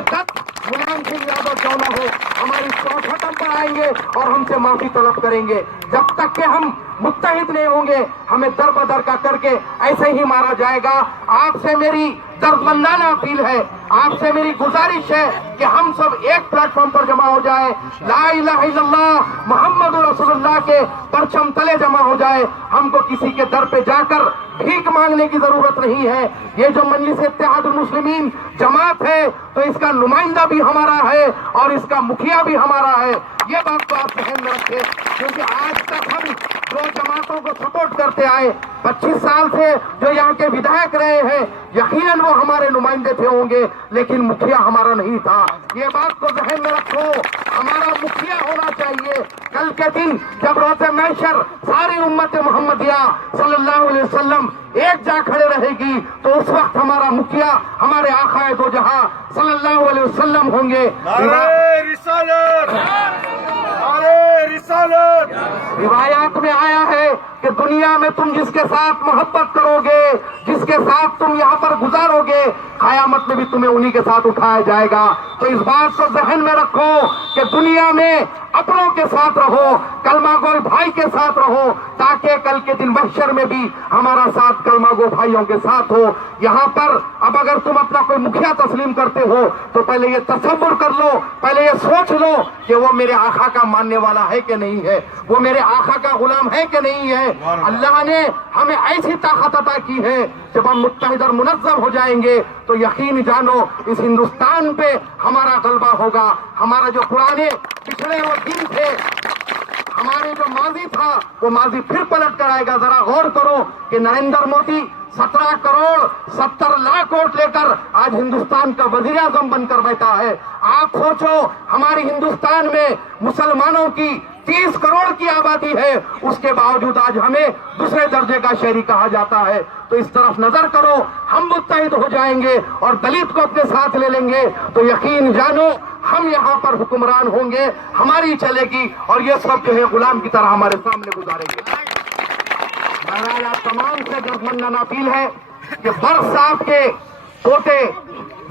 چاہے 10 ملائم سنگھ یادو کیوں نہ ہو ہماری چوکھٹم پر آئیں گے اور ہم سے معافی طلب کریں گے. جب تک کہ ہم متحد نہیں ہوں گے ہمیں در بدر کا کر کے ایسے ہی مارا جائے گا. آپ سے میری دردمندانہ اپیل ہے, آپ سے میری گزارش ہے کہ ہم سب ایک پلیٹ فارم پر جمع ہو جائے, لا الہ الا اللہ محمد رسول اللہ کے پرچم تلے جمع ہو جائے. ہم کو کسی کے در پہ جا کر بھیک مانگنے کی ضرورت نہیں ہے. یہ جو مجلس اتحاد المسلمین جماعت ہے تو اس کا نمائندہ بھی ہمارا ہے اور اس کا مکھیا بھی ہمارا ہے. یہ بات تو آپ ذہن میں رکھیں, کیونکہ آج تک ہم جو جماعتوں کو سپورٹ کرتے آئے 25 سال سے جو یہاں کے ودھائک رہے ہیں یقیناً وہ ہمارے نمائندے تھے ہوں گے, لیکن مکھیا ہمارا نہیں تھا. یہ بات کو ذہن میں رکھو, ہمارا مکھیا ہونا چاہیے. کل کے دن جب روز محشر ساری امت محمدیہ صلی اللہ علیہ وسلم ایک جا کھڑے رہے گی تو اس وقت ہمارا مکھیا ہمارے آقا دو جہاں صلی اللہ علیہ وسلم ہوں گے. روایات میں آیا ہے کہ دنیا میں تم جس کے ساتھ محبت کرو گے, جس کے ساتھ تم یہاں پر گزارو گے, قیامت میں بھی تمہیں انہی کے ساتھ اٹھایا جائے گا. تو اس بات کو ذہن میں رکھو کہ دنیا میں اپنوں کے ساتھ رہو, کلمہ گو بھائی کے ساتھ رہو, تاکہ کل کے دن محشر میں بھی ہمارا ساتھ کلمہ گو بھائیوں کے ساتھ ہو. یہاں پر اب اگر تم اپنا کوئی مکھیا تسلیم کرتے ہو تو پہلے یہ تصور کر لو, پہلے یہ سوچ لو کہ وہ میرے آقا کا ماننے والا ہے کہ نہیں ہے, وہ میرے آقا کا غلام ہے کہ نہیں ہے. اللہ نے ہمیں ایسی طاقت عطا کی ہے, جب ہم متحد اور منظم ہو جائیں گے تو یقین جانو اس ہندوستان پہ ہمارا غلبہ ہوگا. ہمارا جو پرانے پچھڑے وہ دن تھے, ہمارے جو ماضی تھا وہ ماضی پھر پلٹ کر آئے گا. ذرا غور کرو کہ نریندر مودی 17 کروڑ 70 لاکھ ووٹ لے کر آج ہندوستان کا وزیر اعظم بن کر بیٹھا ہے. آپ سوچو ہمارے ہندوستان میں مسلمانوں کی 30 کروڑ کی آبادی ہے, اس کے باوجود آج ہمیں دوسرے درجے کا شہری کہا جاتا ہے. تو اس طرف نظر کرو, ہم متحد ہو جائیں گے اور دلت کو اپنے ساتھ لے لیں گے تو یقین جانو ہم یہاں پر حکمران ہوں گے, ہماری چلے گی اور یہ سب جو ہے غلام کی طرح ہمارے سامنے گزاریں گے. بہرحال آپ تمام سے دردمندانہ اپیل ہے کہ برق صاحب کے پوتے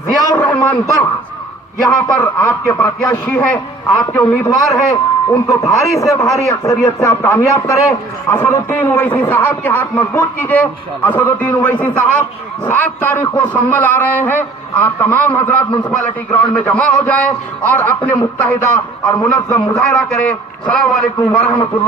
ضیاء الرحمان برق یہاں پر آپ کے پرتیاشی ہیں, آپ کے امیدوار ہیں, ان کو بھاری سے بھاری اکثریت سے آپ کامیاب کریں. اسد الدین اویسی صاحب کے ہاتھ مضبوط کیجئے. اسد الدین اویسی صاحب 7 تاریخ کو سنبھل آ رہے ہیں. آپ تمام حضرات میونسپلٹی گراؤنڈ میں جمع ہو جائیں اور اپنے متحدہ اور منظم مظاہرہ کریں. السلام علیکم ورحمۃ اللہ.